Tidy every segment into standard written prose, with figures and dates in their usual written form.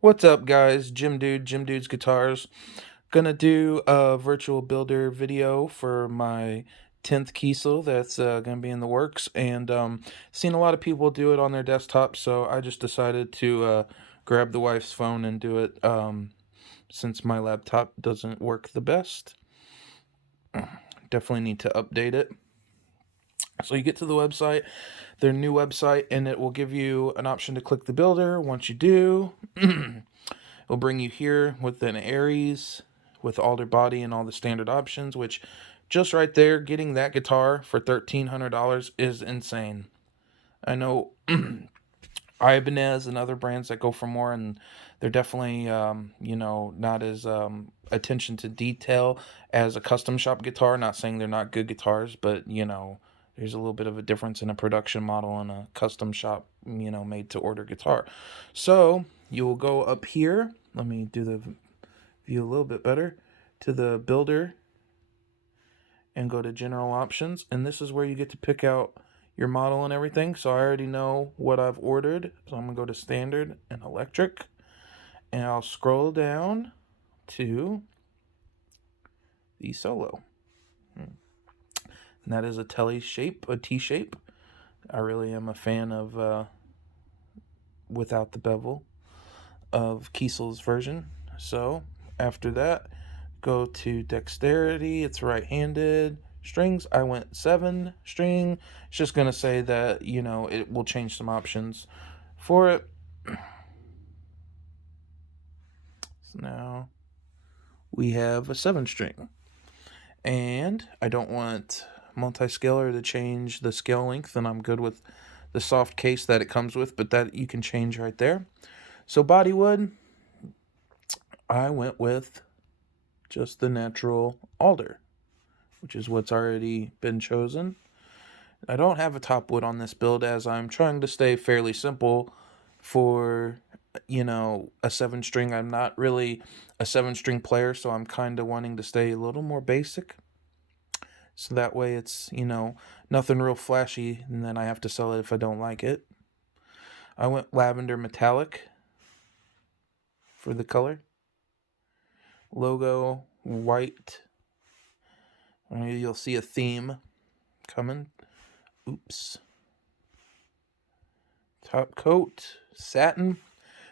What's up, guys? Jim Dude's Guitars. Gonna do a virtual builder video for my 10th Kiesel that's gonna be in the works, and seen a lot of people do it on their desktop, so I just decided to grab the wife's phone and do it since my laptop doesn't work the best. Definitely need to update it. So you get to the website, their new website, and it will give you an option to click the builder. Once you do, it'll bring you here with an Aries with alder body and all the standard options, which just right there, getting that guitar for $1,300 is insane. I know Ibanez and other brands that go for more, and they're definitely, not as attention to detail as a custom shop guitar. Not saying they're not good guitars, but there's a little bit of a difference in a production model and a custom shop, made to order guitar. So you will go up here. Let me do the view a little bit better, to the builder, and go to general options, and this is where you get to pick out your model and everything. So I already know what I've ordered, so I'm gonna go to standard and electric, and I'll scroll down to the solo, and that is a telly shape, a T shape. I really am a fan of without the bevel of Kiesel's version. So after that, go to dexterity, it's right-handed. Strings, I went 7 string. It's just gonna say that it will change some options for it. So now we have a 7 string, and I don't want multi-scaler to change the scale length, and I'm good with the soft case that it comes with, but that you can change right there. So bodywood, I went with just the natural alder, which is what's already been chosen. I don't have a top wood on this build, as I'm trying to stay fairly simple for a 7 string. I'm not really a 7 string player, so I'm kind of wanting to stay a little more basic, so that way it's nothing real flashy, and then I have to sell it if I don't like it. I went lavender metallic for the color. Logo white. You'll see a theme coming. Oops. Top coat satin,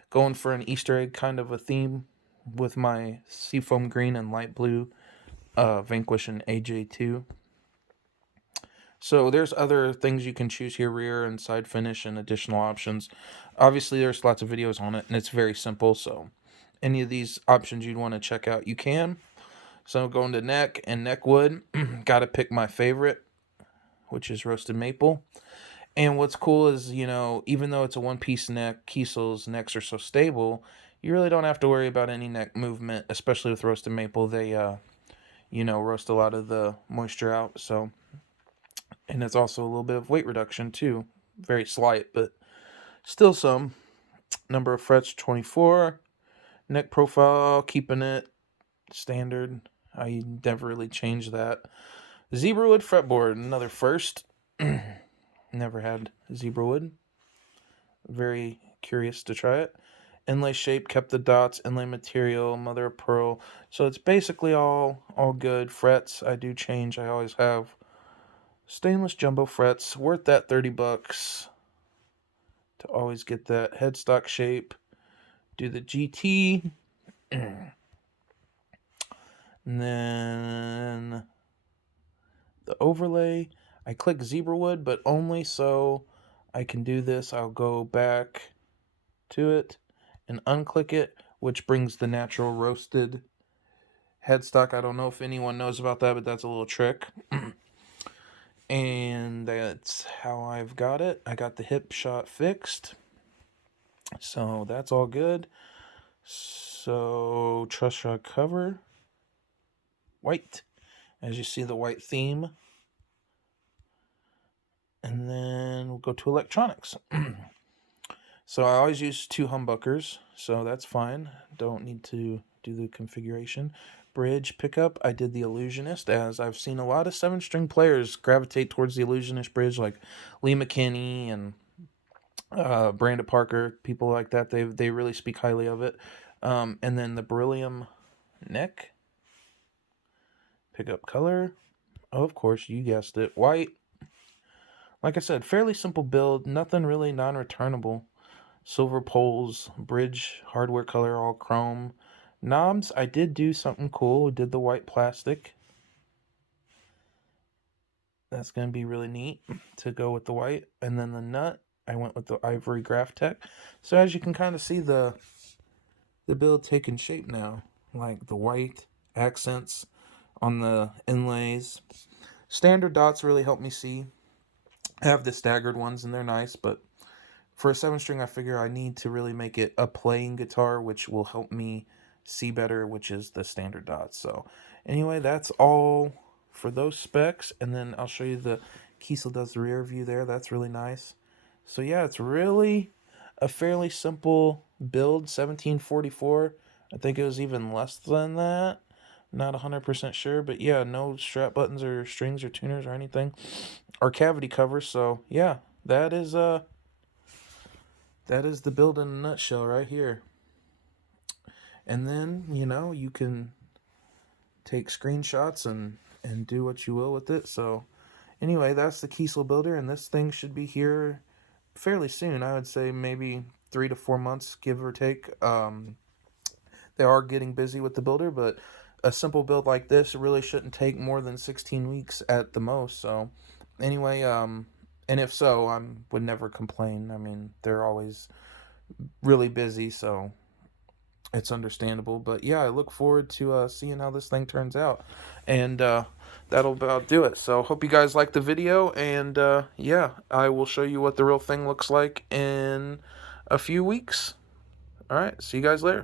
going for an Easter egg kind of a theme with my seafoam green and light blue Vanquish and AJ2. So there's other things you can choose here, rear and side finish and additional options. Obviously there's lots of videos on it, and it's very simple, so any of these options you'd want to check out, you can. So going to neck and neck wood, gotta pick my favorite, which is roasted maple. And what's cool is, even though it's a one-piece neck, Kiesel's necks are so stable, you really don't have to worry about any neck movement, especially with roasted maple. They, roast a lot of the moisture out. So, and it's also a little bit of weight reduction too. Very slight, but still some. Number of frets, 24. Neck profile, keeping it standard. I never really changed that. Zebra wood fretboard, another first. Never had zebra wood. Very curious to try it. Inlay shape, kept the dots. Inlay material, mother of pearl. So it's basically all good. Frets, I do change. I always have stainless jumbo frets, worth that $30 to always get that headstock shape. Do the GT, and then the overlay. I click zebra wood, but only so I can do this. I'll go back to it and unclick it, which brings the natural roasted headstock. I don't know if anyone knows about that, but that's a little trick. And that's how I've got it. I got the hip shot fixed, so that's all good. So truss rod cover, white, as you see the white theme. And then we'll go to electronics. So I always use 2 humbuckers, so that's fine. Don't need to do the configuration. Bridge pickup, I did the Illusionist, as I've seen a lot of 7-string players gravitate towards the Illusionist bridge, like Lee McKinney and Brandon Parker, people like that, they really speak highly of it. And then the beryllium neck, pickup color, of course, you guessed it, white. Like I said, fairly simple build, nothing really non-returnable. Silver poles, bridge, hardware color, all chrome. Knobs, I did do something cool. Did the white plastic. That's going to be really neat to go with the white. And then the nut, I went with the ivory graph tech. So as you can kind of see the build taking shape now. Like the white accents on the inlays. Standard dots really help me see. I have the staggered ones and they're nice, but for a 7-string, I figure I need to really make it a playing guitar, which will help me see better, which is the standard dots. So anyway, that's all for those specs. And then I'll show you the Kiesel does the rear view there. That's really nice. So yeah, it's really a fairly simple build, 1744. I think it was even less than that. Not 100% sure, but yeah, no strap buttons or strings or tuners or anything, or cavity covers. So yeah, that is the build in a nutshell right here. And then, you can take screenshots and do what you will with it. So anyway, that's the Kiesel builder, and this thing should be here fairly soon. I would say maybe 3 to 4 months, give or take. They are getting busy with the builder, but a simple build like this really shouldn't take more than 16 weeks at the most. So anyway, and if so, I would never complain. I mean, they're always really busy, so it's understandable. But yeah, I look forward to seeing how this thing turns out, and that'll about do it. So hope you guys like the video, and yeah, I will show you what the real thing looks like in a few weeks. All right, see you guys later.